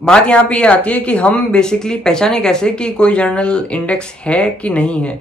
बात यहाँ पे ये आती है कि हम बेसिकली पहचाने कैसे कि कोई जर्नल इंडेक्स है कि नहीं है।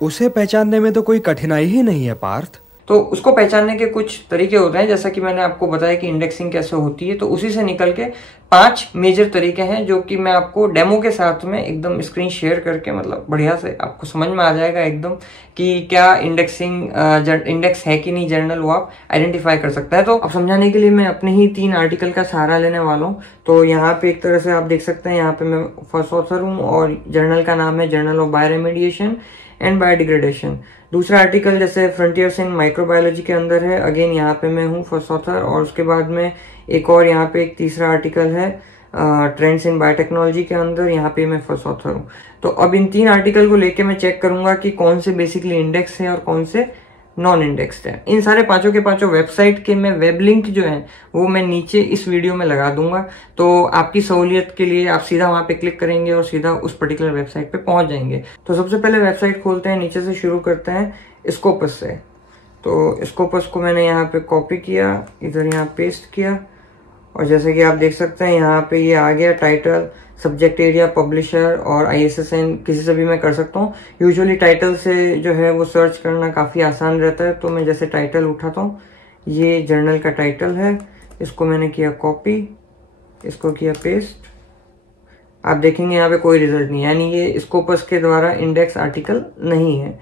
उसे पहचानने में तो कोई कठिनाई ही नहीं है पार्थ। तो उसको पहचानने के कुछ तरीके होते हैं, जैसा कि मैंने आपको बताया कि इंडेक्सिंग कैसे होती है, तो उसी से निकल के 5 मेजर तरीके हैं जो कि मैं आपको डेमो के साथ में एकदम स्क्रीन शेयर करके मतलब बढ़िया से आपको समझ में आ जाएगा एकदम कि क्या इंडेक्स है कि नहीं जर्नल, वो आप आइडेंटिफाई कर सकता है। तो अब समझाने के लिए मैं अपने ही 3 आर्टिकल का सहारा लेने वाला हूँ। तो यहाँ पे एक तरह से आप देख सकते हैं, यहाँ पे मैं फर्स्ट ऑथर हूँ और जर्नल का नाम है journal of bioremediation and biodegradation. दूसरा आर्टिकल जैसे फ्रंटियर्स इन माइक्रोबायोलॉजी के अंदर है, अगेन यहाँ पे मैं हूँ फर्स्ट ऑथर, और उसके बाद में एक और यहाँ पे एक तीसरा आर्टिकल है ट्रेंड्स इन बायोटेक्नोलॉजी के अंदर, यहाँ पे मैं फर्स्ट ऑथर हूँ। तो अब इन 3 आर्टिकल को लेके मैं चेक करूंगा कि कौन से बेसिकली इंडेक्स है और कौन से नॉन इंडेक्स्ड है। इन सारे पांचों के पांचों वेबसाइट के मैं वेब लिंक जो है वो मैं नीचे इस वीडियो में लगा दूंगा। तो आपकी सहूलियत के लिए आप सीधा वहां पे क्लिक करेंगे और सीधा उस पर्टिकुलर वेबसाइट पे पहुंच जाएंगे। तो सबसे पहले वेबसाइट खोलते हैं, नीचे से शुरू करते हैं स्कोपस से। तो स्कोपस को मैंने यहाँ पे कॉपी किया, इधर यहाँ पेस्ट किया, और जैसे कि आप देख सकते हैं यहाँ पे ये आ गया टाइटल, सब्जेक्ट एरिया, पब्लिशर और ISSN किसी से भी मैं कर सकता हूँ। यूजुअली टाइटल से जो है वो सर्च करना काफ़ी आसान रहता है। तो मैं जैसे टाइटल उठाता हूँ, ये जर्नल का टाइटल है, इसको मैंने किया कॉपी, इसको किया पेस्ट। आप देखेंगे यहाँ पे कोई रिजल्ट नहीं है, यानी ये स्कोपस के द्वारा इंडेक्स आर्टिकल नहीं है।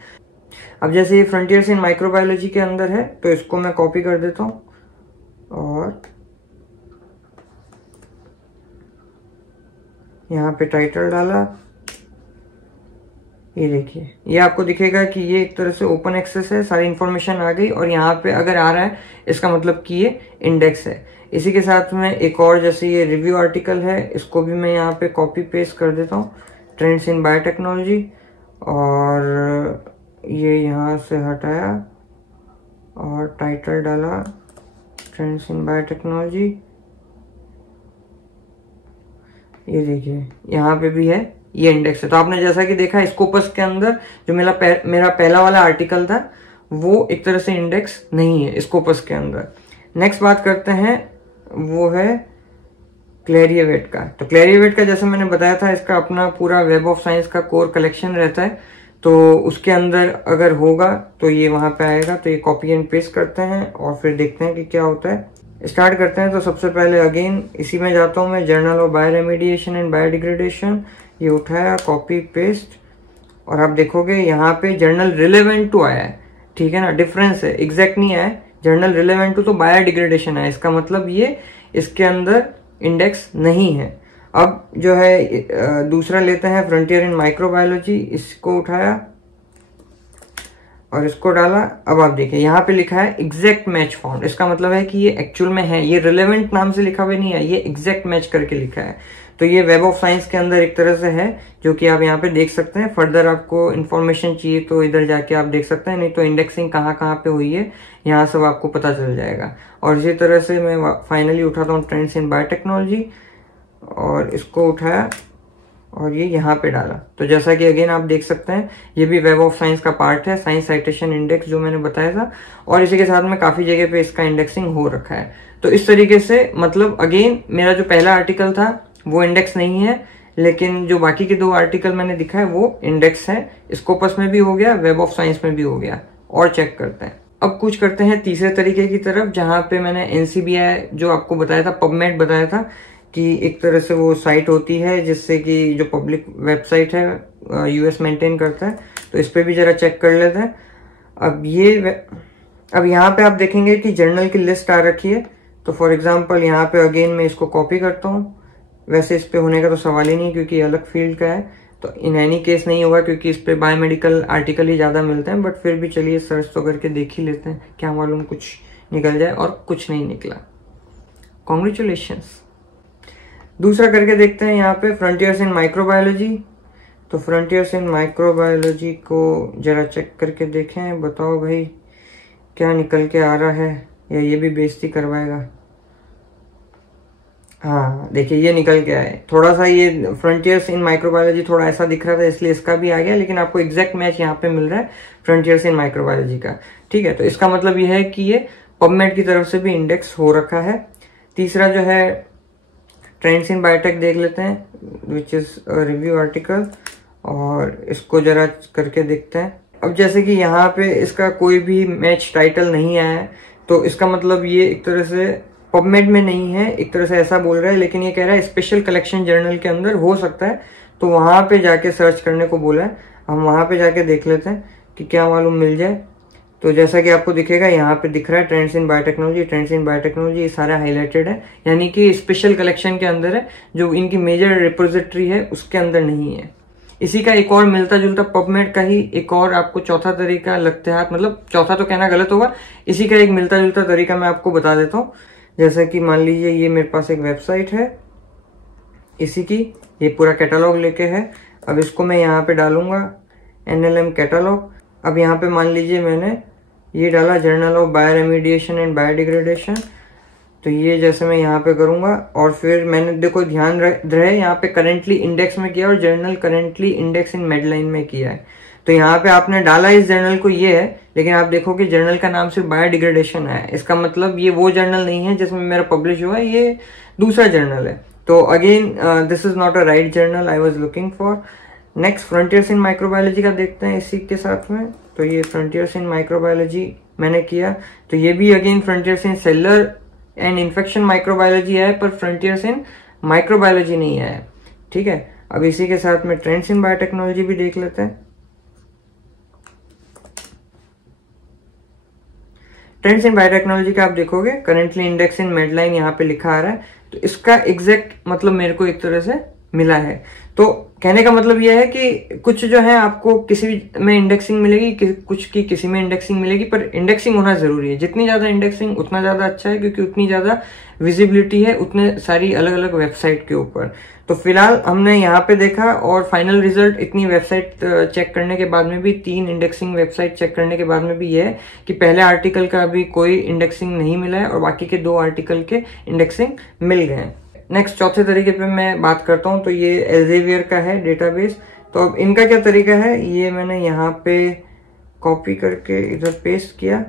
अब जैसे ये फ्रंटियर्स इन माइक्रोबायोलॉजी के अंदर है, तो इसको मैं कॉपी कर देता हूँ और यहाँ पे टाइटल डाला। ये देखिए, ये आपको दिखेगा कि ये एक तरह से ओपन एक्सेस है, सारी इंफॉर्मेशन आ गई, और यहाँ पे अगर आ रहा है इसका मतलब कि ये इंडेक्स है। इसी के साथ में एक और जैसे ये रिव्यू आर्टिकल है, इसको भी मैं यहाँ पे कॉपी पेस्ट कर देता हूँ, ट्रेंड्स इन बायोटेक्नोलॉजी, और ये यहाँ से हटाया और टाइटल डाला ट्रेंड्स इन बायोटेक्नोलॉजी। ये देखिए यहाँ पे भी है, ये इंडेक्स है। तो आपने जैसा कि देखा स्कोपस के अंदर जो मेरा पहला वाला आर्टिकल था वो एक तरह से इंडेक्स नहीं है स्कोपस के अंदर। नेक्स्ट बात करते हैं, वो है क्लेरियवेट का। तो क्लेरियवेट का जैसे मैंने बताया था, इसका अपना पूरा वेब ऑफ साइंस का कोर कलेक्शन रहता है। तो उसके अंदर अगर होगा तो ये वहां पे आएगा। तो ये कॉपी एंड पेस्ट करते हैं और फिर देखते हैं कि क्या होता है। स्टार्ट करते हैं। तो सबसे पहले अगेन इसी में जाता हूँ मैं, journal of bioremediation and biodegradation, ये उठाया कॉपी पेस्ट, और आप देखोगे यहाँ पे जर्नल रिलेवेंट टू आया है, ठीक है ना, डिफरेंस है, एग्जैक्ट नहीं आया है। जर्नल रिलेवेंट टू तो बायोडिग्रेडेशन है, इसका मतलब ये इसके अंदर इंडेक्स नहीं है। अब जो है दूसरा लेते हैं फ्रंटियर इन माइक्रोबायोलॉजी, इसको उठाया और इसको डाला। अब आप देखिए यहाँ पे लिखा है एग्जैक्ट मैच फाउंड, इसका मतलब है कि ये एक्चुअल में है, ये रिलेवेंट नाम से लिखा हुआ नहीं है, ये एग्जैक्ट मैच करके लिखा है। तो ये वेब ऑफ साइंस के अंदर एक तरह से है, जो कि आप यहाँ पे देख सकते हैं। फर्दर आपको इन्फॉर्मेशन चाहिए तो इधर जाके आप देख सकते हैं, नहीं तो इंडेक्सिंग कहाँ कहाँ पे हुई है यहाँ सब आपको पता चल जाएगा। और इसी तरह से मैं फाइनली उठाता हूँ ट्रेंड्स इन बायोटेक्नोलॉजी, और इसको उठाया और ये यहाँ पे डाला। तो जैसा कि अगेन आप देख सकते हैं, ये भी वेब ऑफ साइंस का पार्ट है, साइंस साइटेशन इंडेक्स जो मैंने बताया था, और इसी के साथ में काफी जगह पे इसका इंडेक्सिंग हो रखा है। तो इस तरीके से मतलब अगेन मेरा जो पहला आर्टिकल था वो इंडेक्स नहीं है, लेकिन जो बाकी के 2 आर्टिकल मैंने दिखाए वो इंडेक्स है। स्कोपस में भी हो गया, वेब ऑफ साइंस में भी हो गया। और चेक करते हैं, अब कुछ करते हैं तीसरे तरीके की तरफ, जहां पे मैंने NCBI जो आपको बताया था, पबमेड बताया था कि एक तरह से वो साइट होती है जिससे कि जो पब्लिक वेबसाइट है US मेंटेन करता है। तो इस पे भी जरा चेक कर लेते हैं। अब यहाँ पे आप देखेंगे कि जर्नल की लिस्ट आ रखी है। तो फॉर एग्जांपल यहाँ पे अगेन मैं इसको कॉपी करता हूँ। वैसे इस पे होने का तो सवाल ही नहीं, क्योंकि अलग फील्ड का है, तो इन एनी केस नहीं होगा, क्योंकि इस पे बायोमेडिकल आर्टिकल ही ज्यादा मिलते हैं। बट फिर भी चलिए सर्च तो करके देख ही लेते हैं, क्या मालूम कुछ निकल जाए। और कुछ नहीं निकला, कॉन्ग्रेचुलेशंस। दूसरा करके देखते हैं यहाँ पे फ्रंटियर्स इन माइक्रोबायोलॉजी। तो फ्रंटियर्स इन माइक्रोबायोलॉजी को जरा चेक करके देखें, बताओ भाई क्या निकल के आ रहा है, या ये भी बेइज्जती करवाएगा। हाँ देखिए, ये निकल के आए। थोड़ा सा ये फ्रंटियर्स इन माइक्रोबायोलॉजी थोड़ा ऐसा दिख रहा था, इसलिए इसका भी आ गया, लेकिन आपको एग्जैक्ट मैच यहाँ पे मिल रहा है फ्रंटियर्स इन माइक्रोबायोलॉजी का। ठीक है, तो इसका मतलब ये है कि ये पबमेड की तरफ से भी इंडेक्स हो रखा है। तीसरा जो है ट्रेंड्स इन बायोटेक देख लेते हैं, विच इज रिव्यू आर्टिकल, और इसको जरा करके देखते हैं। अब जैसे कि यहाँ पे इसका कोई भी मैच टाइटल नहीं आया है, तो इसका मतलब ये एक तरह से पबमेड में नहीं है, एक तरह से ऐसा बोल रहा है, लेकिन ये कह रहा है स्पेशल कलेक्शन जर्नल के अंदर हो सकता है, तो वहां पे जाके सर्च करने को बोला है। हम वहां पे जाके देख लेते हैं कि क्या मालूम मिल जाए। तो जैसा कि आपको दिखेगा यहाँ पे दिख रहा है trends in biotechnology, trends in biotechnology, ये सारा हाईलाइटेड है, यानी कि स्पेशल कलेक्शन के अंदर है, जो इनकी मेजर रिपोजिटरी है उसके अंदर नहीं है। इसी का एक और मिलता जुलता पबमेड का ही एक और आपको चौथा तरीका लगता है, मतलब चौथा तो कहना गलत होगा, इसी का एक मिलता जुलता तरीका मैं आपको बता देता हूँ। जैसा कि मान लीजिए ये मेरे पास एक वेबसाइट है, इसी की ये पूरा कैटलॉग लेके है। अब इसको मैं यहाँ पे डालूंगा NLM कैटलॉग। अब यहाँ पे मान लीजिए मैंने ये डाला journal of bioremediation and biodegradation, तो ये जैसे मैं यहाँ पे करूंगा, और फिर मैंने देखो ध्यान रहे यहाँ पे करेंटली इंडेक्स में किया और जर्नल करेंटली इंडेक्स इन मेडलाइन में किया है। तो यहाँ पे आपने डाला इस जर्नल को ये है, लेकिन आप देखो कि जर्नल का नाम सिर्फ बायोडिग्रेडेशन है, इसका मतलब ये वो जर्नल नहीं है जिसमें मेरा पब्लिश हुआ है, ये दूसरा जर्नल है। तो again this is not a right journal I was looking for. Next frontiers in microbiology का देखते हैं इसी के साथ में। तो ये फ्रंटियर्स इन माइक्रोबायोलॉजी मैंने किया, तो ये भी again frontiers in seller and infection microbiology है, पर फ्रंटियर्स इन माइक्रोबायोलॉजी नहीं है। ठीक है, अब इसी के साथ में ट्रेंड्स इन बायोटेक्नोलॉजी भी देख लेते हैं। ट्रेंड्स इन बायोटेक्नोलॉजी का आप देखोगे करेंटली इंडेक्स इन मेडलाइन यहाँ पे लिखा आ रहा है, तो इसका एग्जैक्ट मतलब मेरे को एक तरह से मिला है। तो कहने का मतलब यह है कि कुछ जो है आपको किसी में इंडेक्सिंग मिलेगी, कुछ की किसी में इंडेक्सिंग मिलेगी, पर इंडेक्सिंग होना जरूरी है। जितनी ज्यादा इंडेक्सिंग उतना ज्यादा अच्छा है, क्योंकि उतनी ज्यादा विजिबिलिटी है उतने सारी अलग अलग वेबसाइट के ऊपर। तो फिलहाल हमने यहाँ पे देखा, और फाइनल रिजल्ट इतनी वेबसाइट चेक करने के बाद में भी, 3 इंडेक्सिंग वेबसाइट चेक करने के बाद में भी ये है कि पहले आर्टिकल का अभी कोई इंडेक्सिंग नहीं मिला है और बाकी के 2 आर्टिकल के इंडेक्सिंग मिल गए हैं। नेक्स्ट चौथे तरीके पे मैं बात करता हूँ, तो ये एल्जेवियर का है डेटाबेस। तो अब इनका क्या तरीका है, ये मैंने यहाँ पे कॉपी करके इधर पेस्ट किया।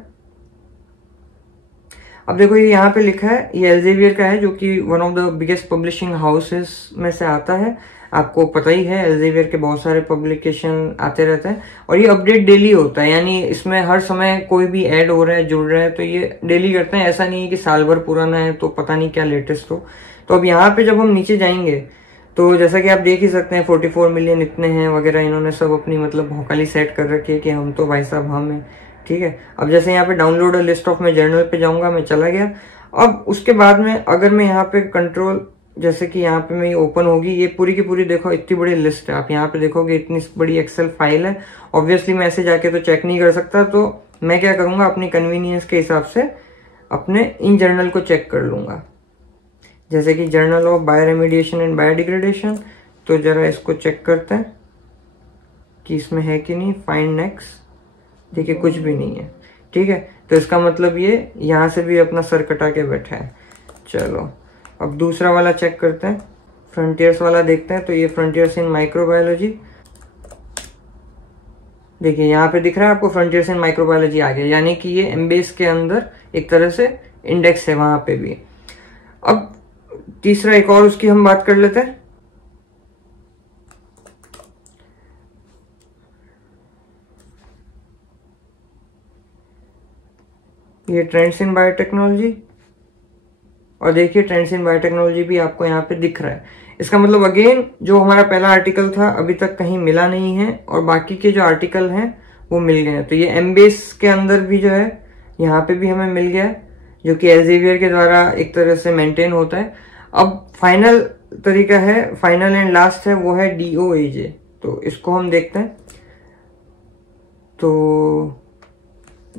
अब देखो ये यहाँ पे लिखा है, ये एल्जेवियर का है, जो कि one of the biggest publishing houses में से आता है। आपको पता ही है एल्जेवियर के बहुत सारे पब्लिकेशन आते रहते हैं, और ये अपडेट डेली होता है, यानी इसमें हर समय कोई भी ऐड हो रहा है, जुड़ रहा है, तो ये डेली करते हैं। ऐसा नहीं है कि साल भर पुराना है तो पता नहीं क्या लेटेस्ट हो। तो अब यहाँ पे जब हम नीचे जाएंगे, तो जैसा कि आप देख ही सकते हैं 44 मिलियन इतने हैं वगैरह, इन्होंने सब अपनी मतलब भौकाली सेट कर रखी है कि हम तो भाई साहब हम हैं। ठीक है, अब जैसे यहाँ पे डाउनलोड लिस्ट ऑफ, मैं जर्नल पे जाऊंगा, मैं चला गया। अब उसके बाद में अगर मैं यहाँ पे कंट्रोल, जैसे कि यहाँ पे मैं ओपन होगी, ये पूरी की पूरी देखो इतनी बड़ी लिस्ट है। आप यहाँ पे देखोगे इतनी बड़ी एक्सेल फाइल है। ऑब्वियसली मैं ऐसे जाके तो चेक नहीं कर सकता, तो मैं क्या करूंगा, अपनी कन्वीनियंस के हिसाब से अपने इन जर्नल को चेक कर लूंगा। जैसे कि journal of bioremediation and biodegradation, तो जरा इसको चेक करते हैं कि इसमें है कि नहीं। फाइंड नेक्स्ट, देखिए कुछ भी नहीं है। ठीक है, तो इसका मतलब ये यहां से भी अपना सर कटा के बैठा है। चलो अब दूसरा वाला चेक करते हैं, फ्रंटियर्स वाला देखते हैं। तो ये फ्रंटियर्स इन माइक्रोबायोलॉजी, देखिए यहाँ पे दिख रहा है आपको फ्रंटियर्स इन माइक्रोबायोलॉजी आ गया, यानी कि ये एमबेस के अंदर एक तरह से इंडेक्स है वहां पे भी। अब तीसरा एक और उसकी हम बात कर लेते हैं। ये ट्रेंड्स इन बायोटेक्नोलॉजी, और देखिए ट्रेंड्स इन बायोटेक्नोलॉजी भी आपको यहाँ पे दिख रहा है। इसका मतलब अगेन जो हमारा पहला आर्टिकल था अभी तक कहीं मिला नहीं है, और बाकी के जो आर्टिकल हैं वो मिल गए हैं। तो ये एमबेस के अंदर भी जो है यहाँ पे भी हमें मिल गया है, जो कि एल्जेवियर के द्वारा एक तरह से मेंटेन होता है। अब फाइनल तरीका है, फाइनल एंड लास्ट है, वो है DOAJ। तो इसको हम देखते हैं। तो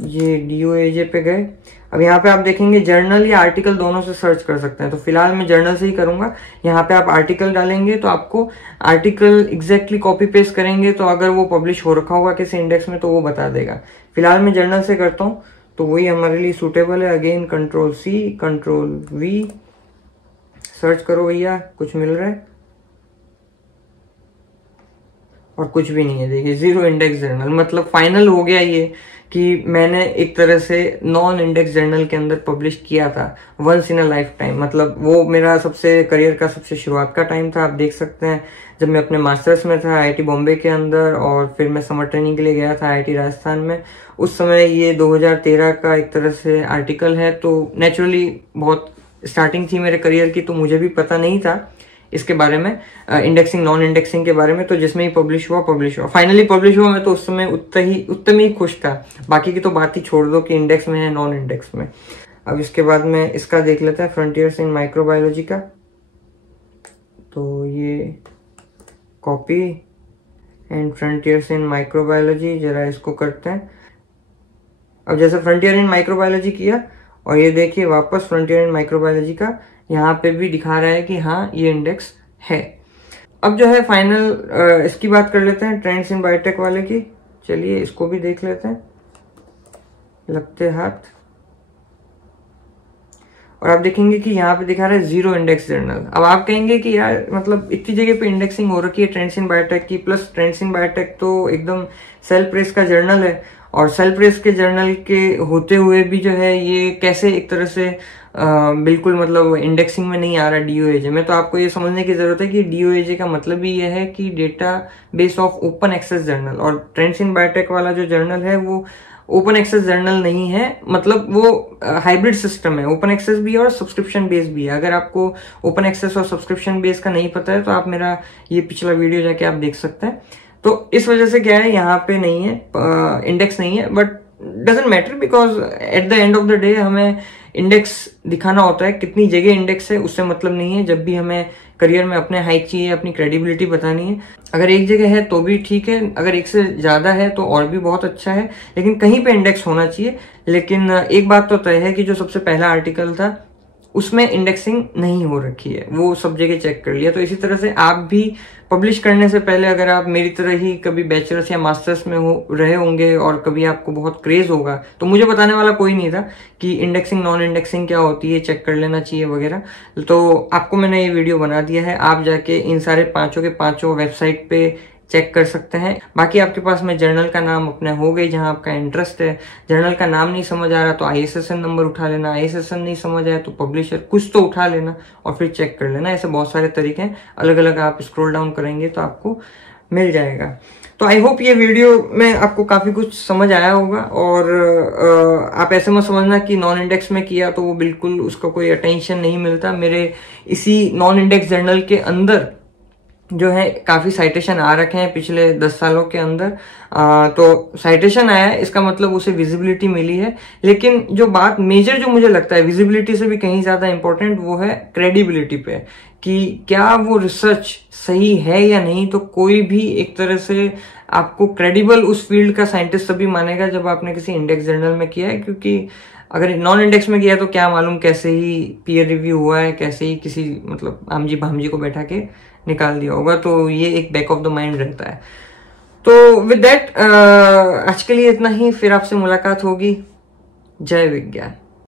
ये DOAJ पे गए। अब यहाँ पे आप देखेंगे जर्नल या आर्टिकल दोनों से सर्च कर सकते हैं। तो फिलहाल मैं जर्नल से ही करूंगा। यहाँ पे आप आर्टिकल डालेंगे तो आपको आर्टिकल एग्जैक्टली कॉपी पेस्ट करेंगे, तो अगर वो पब्लिश हो रखा होगा किसी इंडेक्स में तो वो बता देगा। फिलहाल मैं जर्नल से करता हूँ, तो वही हमारे लिए सूटेबल है। अगेन Ctrl+C Ctrl+V, सर्च करो भैया, कुछ मिल रहा है। और कुछ भी नहीं है। देखिए, 0 इंडेक्स जर्नल, मतलब फाइनल हो गया ये कि मैंने एक तरह से नॉन इंडेक्स जर्नल के अंदर पब्लिश किया था once in a lifetime. मतलब वो मेरा सबसे करियर का सबसे शुरुआत का टाइम था। आप देख सकते हैं जब मैं अपने मास्टर्स में था आईआईटी बॉम्बे के अंदर, और फिर मैं समर ट्रेनिंग के लिए गया था आईआईटी राजस्थान में। उस समय ये 2013 का एक तरह से आर्टिकल है, तो नेचुरली बहुत स्टार्टिंग थी मेरे करियर की, तो मुझे भी पता नहीं था इसके बारे में, इंडेक्सिंग नॉन इंडेक्सिंग के बारे में। तो जिसमें ही पब्लिश हुआ फाइनली पब्लिश हुआ। मैं तो उस समय उतने ही खुश था। बाकी की तो बात ही छोड़ दो कि इंडेक्स में है नॉन इंडेक्स में। अब इसके बाद में इसका देख लेते हैं, फ्रंटियर्स इन माइक्रोबायोलॉजी का। तो ये copy and frontiers in microbiology, जरा इसको करते हैं। अब जैसे फ्रंटियर इन माइक्रोबायोलॉजी किया, और ये देखिए वापस फ्रंटियर इन माइक्रोबायोलॉजी का, यहाँ पे भी दिखा रहा है कि हाँ ये इंडेक्स है। अब जो है फाइनल इसकी बात कर लेते हैं, ट्रेंड्स इन बायोटेक वाले की। चलिए इसको भी देख लेते हैं लगते हाथ। और आप देखेंगे कि यहाँ पे दिखा रहा है 0 इंडेक्स जर्नल। अब आप कहेंगे कि यार मतलब इतनी जगह पे इंडेक्सिंग हो रखी है ट्रेंड्स इन बायोटेक की, प्लस ट्रेंड्स इन बायोटेक तो एकदम सेल प्रेस का जर्नल है, और सेल प्रेस के जर्नल के होते हुए भी जो है ये कैसे एक तरह से बिल्कुल मतलब इंडेक्सिंग में नहीं आ रहा डीओएजे में। तो आपको ये समझने की जरूरत है कि डीओएजे का मतलब ही ये है कि database of open access journal, और ट्रेंड्स इन बायोटेक वाला जो जर्नल है वो ओपन एक्सेस जर्नल नहीं है, मतलब वो हाइब्रिड सिस्टम है, ओपन एक्सेस भी है और सब्सक्रिप्शन बेस भी है। अगर आपको ओपन एक्सेस और सब्सक्रिप्शन बेस का नहीं पता है तो आप मेरा ये पिछला वीडियो जाके आप देख सकते हैं। तो इस वजह से क्या है, यहाँ पे नहीं है इंडेक्स नहीं है, but doesn't matter because at the end of the day हमें इंडेक्स दिखाना होता है। कितनी जगह इंडेक्स है उससे मतलब नहीं है, जब भी हमें करियर में अपने हाइक चाहिए, अपनी क्रेडिबिलिटी बतानी है। अगर एक जगह है तो भी ठीक है, अगर एक से ज्यादा है तो और भी बहुत अच्छा है, लेकिन कहीं पे इंडेक्स होना चाहिए। लेकिन एक बात तो तय है कि जो सबसे पहला आर्टिकल था उसमें इंडेक्सिंग नहीं हो रखी है, वो सब जगह चेक कर लिया। तो इसी तरह से आप भी पब्लिश करने से पहले अगर आप मेरी तरह ही कभी बैचलर्स या मास्टर्स में रहे होंगे और कभी आपको बहुत क्रेज होगा, तो मुझे बताने वाला कोई नहीं था कि इंडेक्सिंग नॉन इंडेक्सिंग क्या होती है, चेक कर लेना चाहिए वगैरह। तो आपको मैंने ये वीडियो बना दिया है, आप जाके इन सारे पांचों के पांचों वेबसाइट पे चेक कर सकते हैं। बाकी आपके पास में जर्नल का नाम अपने हो गई जहां आपका इंटरेस्ट है। जर्नल का नाम नहीं समझ आ रहा तो ISSN नंबर उठा लेना, ISSN नहीं समझ आया तो पब्लिशर कुछ तो उठा लेना और फिर चेक कर लेना। ऐसे बहुत सारे तरीके हैं, अलग अलग आप स्क्रॉल डाउन करेंगे तो आपको मिल जाएगा। तो आई होप ये वीडियो में आपको काफी कुछ समझ आया होगा, और आप ऐसे मत समझना कि नॉन इंडेक्स में किया तो वो बिल्कुल उसका कोई अटेंशन नहीं मिलता। मेरे इसी नॉन इंडेक्स जर्नल के अंदर जो है काफी साइटेशन आ रखे हैं पिछले 10 सालों के अंदर। तो साइटेशन आया है इसका मतलब उसे विजिबिलिटी मिली है, लेकिन जो बात मेजर जो मुझे लगता है विजिबिलिटी से भी कहीं ज्यादा इंपॉर्टेंट वो है क्रेडिबिलिटी पे, कि क्या वो रिसर्च सही है या नहीं। तो कोई भी एक तरह से आपको क्रेडिबल उस फील्ड का साइंटिस्ट तभी मानेगा जब आपने किसी इंडेक्स जर्नल में किया है, क्योंकि अगर नॉन इंडेक्स में किया तो क्या मालूम कैसे ही पीयर रिव्यू हुआ है, कैसे ही किसी मतलब आमजी भामजी को बैठा के निकाल दिया होगा। तो ये एक बैक ऑफ द माइंड रहता है। तो विद दैट आज के लिए इतना ही, फिर आपसे मुलाकात होगी। जय विज्ञान।